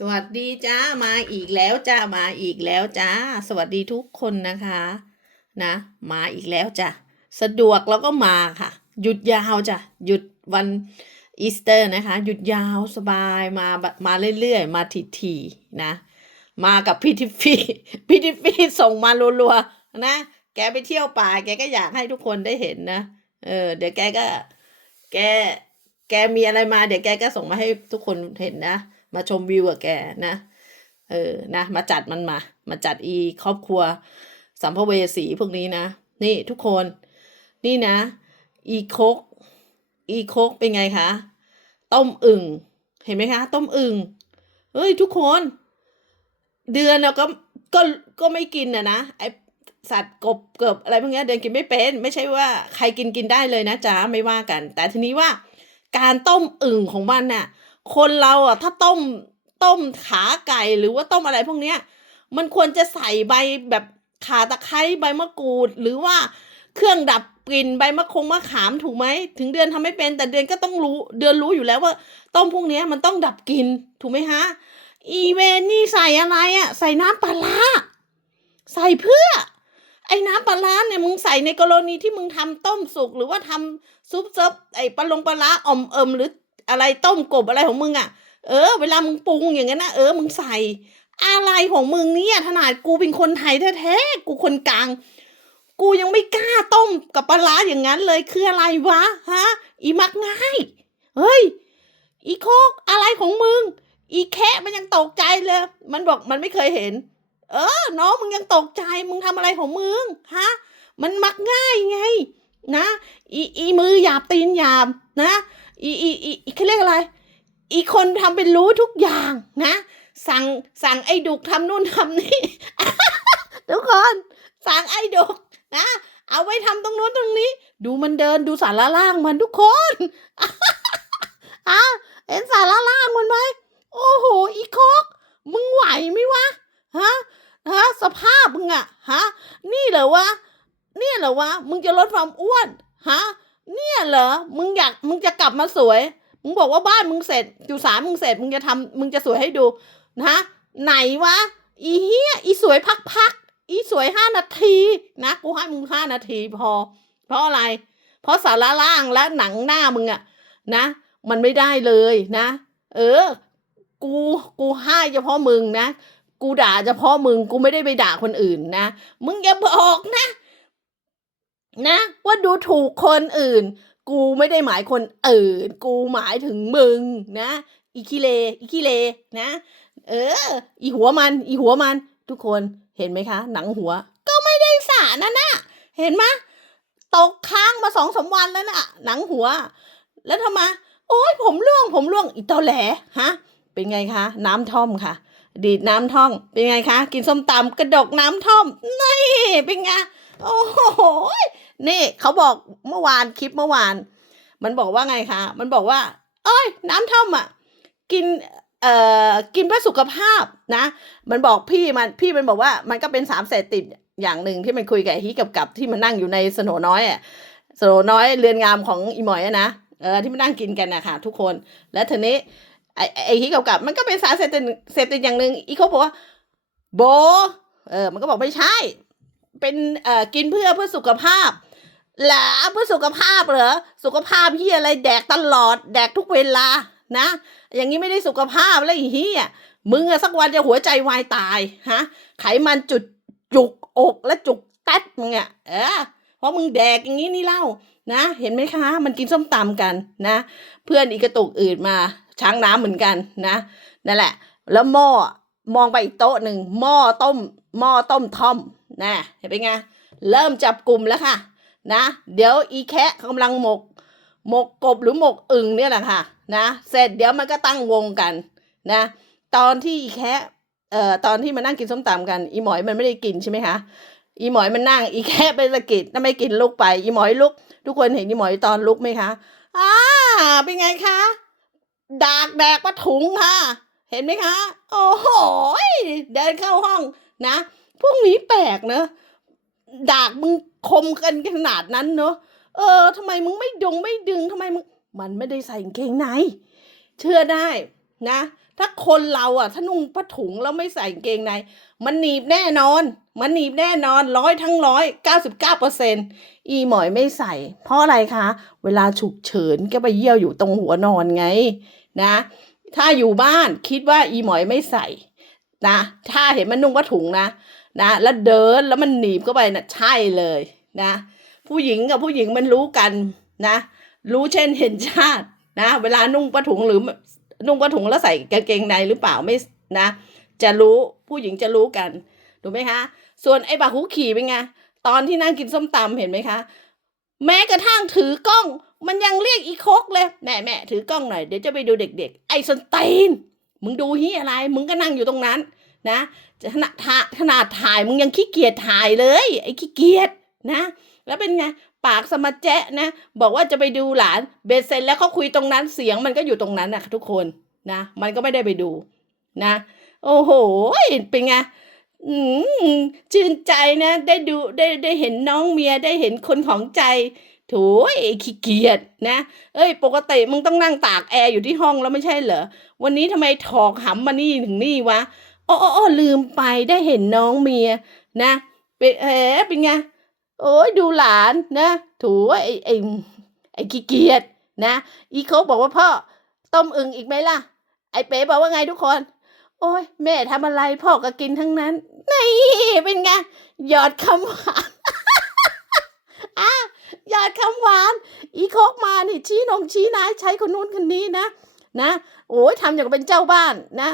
สวัสดีจ้ามาอีกแล้วจ้ามาอีกแล้วจ้า สวัสดีทุกคนนะคะ นะ มาอีกแล้วจ้ะสะดวกแล้วก็มาค่ะ หยุดยาวจ้ะหยุดวันอีสเตอร์นะคะ หยุดยาวสบายมามาเรื่อยๆ มาทีๆนะ มากับพี่ทิฟฟี่พี่ทิฟฟี่ส่งมารัวๆนะ แกไปเที่ยวป่า แกก็อยากให้ทุกคนได้เห็นนะเออเดี๋ยวแกก็ แกแกมีอะไรมา เดี๋ยวแกก็ส่งมาให้ทุกคนเห็นนะ มาชมวิวกับแกนะ เออนะ มาจัดมันมา มาจัดอีครอบครัว สัมภเวสีพวกนี้นะ นี่ทุกคน นี่นะ อีโคกอีโคกเป็นไงคะ ต้มอึ่ง เห็นไหมคะ ต้มอึ่งเฮ้ยทุกคน เดือนเราก็ก็ก็ไม่กินนะนะไอสัตว์กบเกิบอะไรพวกนี้เดือนกินไม่เป็น ไม่ใช่ว่าใครกินกินได้เลยนะจ๊ะไม่ว่ากัน แต่ทีนี้ว่าการต้มอึ่งของมันน่ะ คนเราอะถ้าต้มต้มขาไก่หรือว่าต้มอะไรพวกเนี้ย มันควรจะใส่ใบแบบขาตะไคร้ใบมะกรูด หรือว่าเครื่องดับกลิ่นใบมะคงมะขามถูกไหมถึงเดือนทำไม่เป็นแต่เดือนก็ต้องรู้ เดือนรู้อยู่แล้วว่าต้มพวกเนี้ยมันต้องดับกลิ่นถูกไหมฮะอีเวนนี่ใส่อะไรอะ ใส่น้ำปลาร้าใส่เพื่อ ไอ้น้ำปลาร้าเนี่ยมึงใส่ในกรณีที่มึงทำต้มสุกหรือว่าทำซุปเซิบไอ้ปลาลงปลาร้าอ่อมเอิมหรือ อะไรต้มกบอะไรของมึงอะ เออ เวลามึงปรุงอย่างนั้นนะเออมึงใส่ อะไรของมึงเนี่ยขนาดกูเป็นคนไทยแท้ๆกูคนกลาง กูยังไม่กล้าต้มกับปลาร้าอย่างนั้นเลยคืออะไรวะฮะอีมักง่ายเฮ้ย อีโคกอะไรของมึง อีแคะมันยังตกใจเลย มันบอกมันไม่เคยเห็น เออ น้องมึงยังตกใจมึงทำอะไรของมึงฮะมันมักง่ายไง นะ อีอีมือหยาบตีนหยาบนะ อีอีอีอีเขาเรียกอะไร อีคนทำเป็นรู้ทุกอย่างนะ สั่งสั่งไอ้ดุกทำนู่นทำนี่ทุกคนสั่งไอ้ดุกนะเอาไว้ทำตรงโน้นตรงนี้ ดูมันเดินดูสารล่างมันทุกคนอะเห็นสารล่างมันไหมโอ้โหอีโคกมึงไหวไหมวะฮะฮะสภาพมึงอะฮะนี่เหรอวะเนี่ยเหรอวะมึงจะลดความอ้วนฮะ เนี่ยเหรอ มึงอยากมึงจะกลับมาสวย มึงบอกว่าบ้านมึงเสร็จอยู่สามึงเสร็จ มึงจะทำมึงจะสวยให้ดูนะไหนวะ อีเฮียอีสวยพักๆอีสวยห้านาทีนะกูให้มึงห้านาทีพอ เพราะอะไร เพราะสาระล่างและหนังหน้ามึงอะนะ มันไม่ได้เลยนะ เออ กูกูให้เฉพาะมึงนะ กูด่าเฉพาะมึงกูไม่ได้ไปด่าคนอื่นนะ มึงอย่าบอกนะ นะว่าดูถูกคนอื่น กูไม่ได้หมายคนอื่น กูหมายถึงมึงนะอีคิเลอีคิเลนะ เออ อีหัวมัน อีหัวมัน ทุกคนเห็นไหมคะ หนังหัว ก็ไม่ได้สานั่นนะเห็นไหมตกค้างมาสองสามวันแล้วน่ะ หนังหัว แล้วทำไมโอ้ยผมร่วง ผมร่วงอีตอแหลฮะ เป็นไงคะ น้ำท่อมค่ะ ดีดน้ำท่อมเป็นไงคะ กินส้มตำกระดกน้ำท่อมนี่เป็นไง โอ้โหนี่เขาบอกเมื่อวานคลิปเมื่อวาน มันบอกว่าไงคะ มันบอกว่า เอ้ย น้ำท่อมอะ กินเอ่อกินเพื่อสุขภาพนะ มันบอกพี่มันพี่มันบอกว่า มันก็เป็นสามเสพติดอย่างหนึ่งที่มันคุยกับฮิกับกับที่มันนั่งอยู่ในสโนน้อยอะสโนน้อยเรือนงามของอีหมอยอะนะเออที่มันนั่งกินกันนะคะทุกคน แล้วทีนี้ไอ้ไอ้ฮิกับกับมันก็เป็นสารเสพติดเสพติดอย่างหนึ่งอีเขาบอกว่าโบ เออ มันก็บอกไม่ใช่ เป็นเอ่อกินเพื่อเพื่อสุขภาพหละเพื่อสุขภาพเหรอสุขภาพที่อะไรแดกตลอด แดกทุกเวลานะ อย่างนี้ไม่ได้สุขภาพแล้วอีเหี้ยมึงอะสักวันจะหัวใจวายตายฮะไขมันจุดจุกอกและจุกแต๊ดมึงอะเออเพราะมึงแดกอย่างนี้นี่เล่านะ เห็นไหมคะ มันกินส้มตำกันนะ เพื่อนอีกระตุกอื่นมาช้างน้ำเหมือนกันนะนั่นแหละ แล้วหม้อมองไปอีกโต๊ะหนึ่งหม้อต้มหม้อต้มทอม นะเห็นเป็นไงเริ่มจับกลุ่มแล้วค่ะ นะ เดี๋ยวอีแคะกำลังหมก หมกกบหรือหมกอึ่งเนี่ยแหละค่ะ นะ เสร็จเดี๋ยวมันก็ตั้งวงกัน นะ ตอนที่อีแคะเอ่อตอนที่มานั่งกินส้มตำกัน อีหมอยมันไม่ได้กินใช่ไหมคะอีหมอยมันนั่ง อีแคะไปสะกิดถ้าไม่กินลุกไป อีหมอยลุก ทุกคนเห็นอีหมอยตอนลุกไหมคะอ่าเป็นไงคะดากแดกปะถุงค่ะ เห็นไหมคะ โอ้โหเดินเข้าห้องนะ พวกนี้แปลกเนอะดากมึงคมกันขนาดนั้นเนอะเออทำไมมึงไม่ดงไม่ดึงทำไมมึงมันไม่ได้ใส่เกงในเชื่อได้นะ ถ้าคนเราอะถ้านุ่งผ้าถุงแล้วไม่ใส่เกงใน มันหนีบแน่นอน มันหนีบแน่นอนร้อยทั้งร้อยเก้าสิบเก้าเปอร์เซ็นอีหมอยไม่ใส่ เพราะอะไรคะ เวลาฉุกเฉินก็ไปเยี่ยวอยู่ตรงหัวนอนไงนะ ถ้าอยู่บ้านคิดว่าอีหมอยไม่ใส่นะ ถ้าเห็นมันนุ่งผ้าถุงนะ นะแล้วเดินแล้วมันหนีบเข้าไปนะใช่เลยนะ ผู้หญิงกับผู้หญิงมันรู้กันนะ รู้เช่นเห็นชาตินะ เวลานุ่งผ้าถุงหรือนุ่งผ้าถุงแล้วใส่กางเกงในหรือเปล่าไม่นะ จะรู้ผู้หญิงจะรู้กันถูกไหมคะ ส่วนไอ้บาคุขี่เป็นไงตอนที่นั่งกินส้มตำเห็นไหมคะ แม้กระทั่งถือกล้อง มันยังเรียกอีโคกเลยแม่แม่ถือกล้องหน่อยเดี๋ยวจะไปดูเด็ก ๆ ไอ้สนตีนมึงดูเฮียอะไร มึงก็นั่งอยู่ตรงนั้น นะขนาดถ่าขนาดถ่ายมึงยังขี้เกียจถ่ายเลย ไอ้ขี้เกียจนะ แล้วเป็นไงปากสมาแจ๊ะนะ บอกว่าจะไปดูหลานเบสเซนแล้วเขาคุยตรงนั้นเสียงมันก็อยู่ตรงนั้นนะทุกคนนะ มันก็ไม่ได้ไปดูนะ โอ้โหเป็นไงชื่นใจนะได้ดูได้ได้เห็นน้องเมียได้เห็นคนของใจโถูไอ้ขี้เกียจนะ เอ้ย ปกติมึงต้องนั่งตากแอร์อยู่ที่ห้องแล้วไม่ใช่เหรอ วันนี้ทำไมถอกหำมานี่ถึงนี่วะ อ้ออ้อลืมไปได้เห็นน้องเมียนะเป็นเอ๋เป็นไงโอ้ยดูหลานนะโถูไอ้ไอ้ไอ้ขี้เกียจนะ อีโคกบอกว่าพ่อต้มอึ่งอีกไหมล่ะ ไอ้เป๋บอกว่าไงทุกคน โอ้ยแม่ทำอะไรพ่อก็กินทั้งนั้นนี่เป็นไงหยอดคำหวานอะหยอดคำหวาน อีโคกมานี่ชี้นงชี้นายใช้คนนู้นคนนี้นะนะโอ้ยทำอย่างเป็นเจ้าบ้านนะ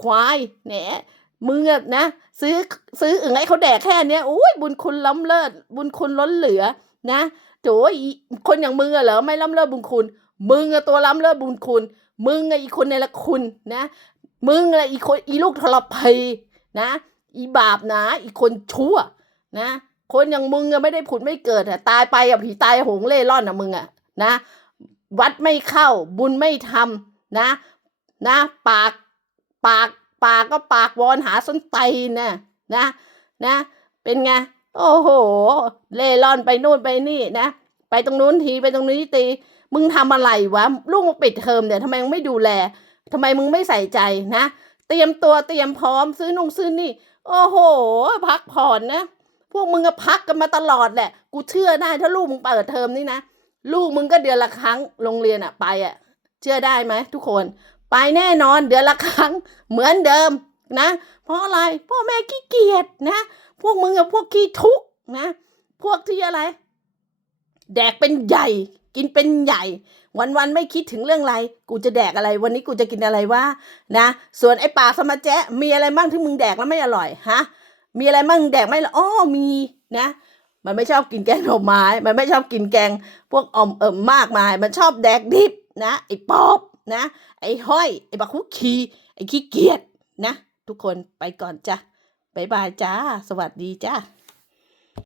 ควายแหนมึงอะนะ ซื้อซื้ออึ่งให้เขาแดกแค่เนี้ยโอ้ยบุญคุณล้ำเลิศบุญคุณล้นเหลือ นะโถอีคนอย่างมึงอะเหรอไม่ล้ำเลิศบุญคุณ มึงอะตัวล้ำเลิศบุญคุณ มึงอะอีคนในละคุณนะ มึงอะอีคนอีลูกทรพีนะ อีบาปนะ อีคนชั่ว นะ คนอย่างมึงอะไม่ได้ผุดไม่เกิดอะตายไปอะผีตายหงเล่ร่อนอะมึงอะนะ วัดไม่เข้าบุญไม่ทำนะ นะ ปาก ปากปากก็ปากวอนหาส้นไตนะนะนะ เป็นไงโอ้โห เล่ร่อนไปนู่นไปนี่นะ ไปตรงนู้นทีไปตรงนี้ตี มึงทำอะไรวะลูกมึงปิดเทอมเนี่ยทำไมมึงไม่ดูแลทำไมมึงไม่ใส่ใจนะ เตรียมตัวเตรียมพร้อมซื้อนุ่งซื้อนี่ โอ้โห พักผ่อนนะ พวกมึงก็พักกันมาตลอดแหละ กูเชื่อได้ถ้าลูกมึงเปิดเทอมนี่นะ ลูกมึงก็เดือนละครั้งโรงเรียนอะไปอะเชื่อได้ไหมทุกคน ไปแน่นอนเดือนละครั้งเหมือนเดิมนะ เพราะอะไรพ่อแม่ขี้เกียจนะ พวกมึงอะพวกขี้ทุกนะ พวกที่อะไร แดกเป็นใหญ่ กินเป็นใหญ่ วันๆไม่คิดถึงเรื่องอะไร กูจะแดกอะไร วันนี้กูจะกินอะไรวะนะ ส่วนไอ้ปากสมาแจ๊มีอะไรบ้างที่มึงแดกแล้วไม่อร่อยฮะมีอะไรบ้างแดกไม่ละอ้อมีนะมันไม่ชอบกินแกงหน่อไม้ มันไม่ชอบกินแกง พวกอ่อมเอิมมากมาย มันชอบแดกดิบนะไอ้ปอบ นะ ไอ้ห้อย ไอ้บักคุกคีไอ้ขี้เกียจนะ ทุกคนไปก่อนจ้ะบ๊ายบายจ้า สวัสดีจ้า